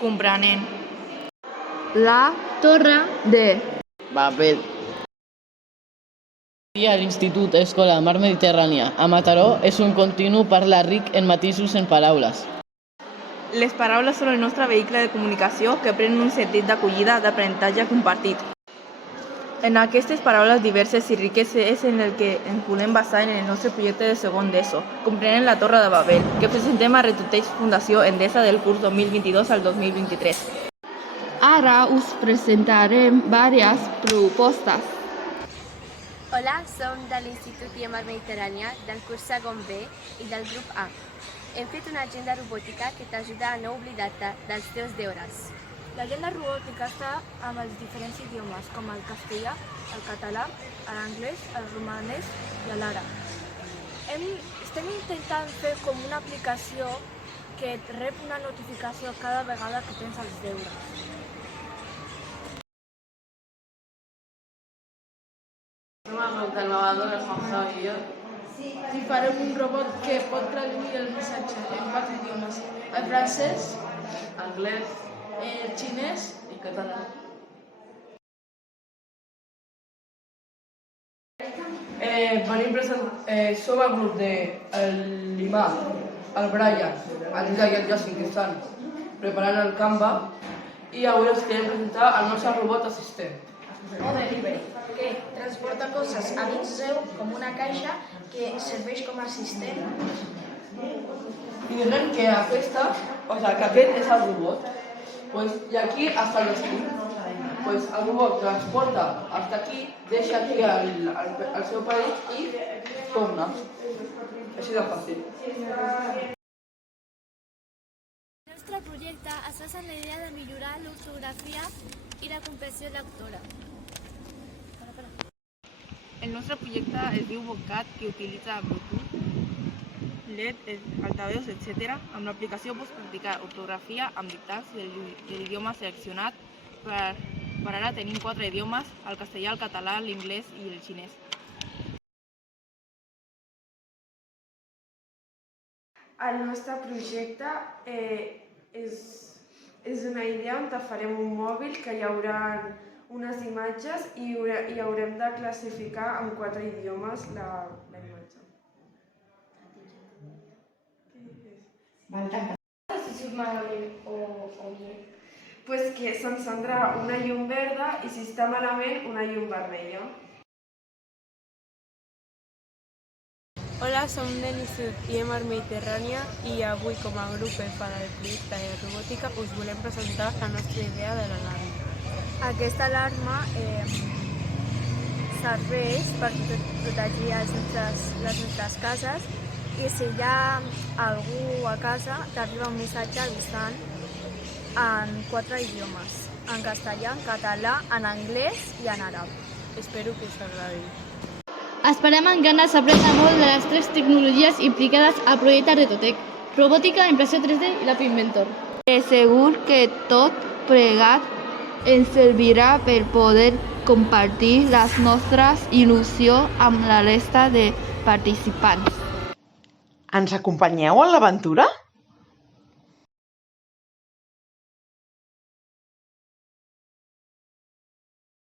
comprenent la Torre de Babel. A l'Institut Escola Mar Mediterrània a Mataró és un continu parlar ric en matisos en paraules. Les paraules són el nostre vehicle de comunicació que pren un sentit d'acollida, d'aprenentatge compartit. En aquestes paraules diverses i riques és en el que ens volem basar en el nostre projecte de segon d'ESO, comprenent la Torre de Babel, que presentem a Retutex Fundació Endesa del curs 2022 al 2023. Ara us presentarem diverses propostes. Hola, som de l'Institut Mar Mediterrània del curs segon B i del grup A. Hem fet una agenda robòtica que t'ajuda a no oblidar-te dels teus deures. L'agenda robòtica està amb els diferents idiomes, com el castellà, el català, l'anglès, el romanès i l'àrab. Estem intentant fer com una aplicació que et rep una notificació cada vegada que tens els deures. I farem un robot que pot traduir el missatge en 4 idiomes: el francès, Anglès el xinès i català. Som el grup de l'Imà, el Brian, el Lila i el Jacint, que estan preparant el Canva, i avui us querem presentar el nostre robot assistent. O Delivery, que transporta coses a dins seu com una caixa que serveix com a assistent. I direm que aquest és el robot. I aquí està el destí. El robot transporta fins aquí, deixa aquí el seu país i torna. Així de fàcil. El nostre projecte es basa en la idea de millorar l'ortografia i la comprensió lectora. El nostre projecte es diu Voccat, que utilitza Bluetooth, LED, altaveus, etc. Amb l'aplicació pots practicar ortografia amb dictats de l'idioma seleccionat. Per ara tenim 4 idiomes: el castellà, el català, l'anglès i el xinès. El nostre projecte és una idea on farem un mòbil que hi haurà unes imatges i haurem de classificar en 4 idiomes la imatge. Si surt malament o bé. Que s'encendrà una llum verda i si està malament una llum vermella. Hola, som de l'Institut Mar Mediterrània i avui com a grup per al projecte de robòtica us volem presentar la nostra idea de l'alarma. Aquesta alarma serveix per protegir les nostres cases i si hi ha algú a casa t'arriba un missatge avisant en 4 idiomes: en castellà, en català, en anglès i en àrab. Espero que us agradi. Esperem amb ganes aprendre molt de les 3 tecnologies implicades al projecte Retotec: robòtica, impressió 3D i l'App Inventor. Segur que tot plegat ens servirà per poder compartir les nostres il·lusions amb la resta de participants. Ens acompanyeu en l'aventura?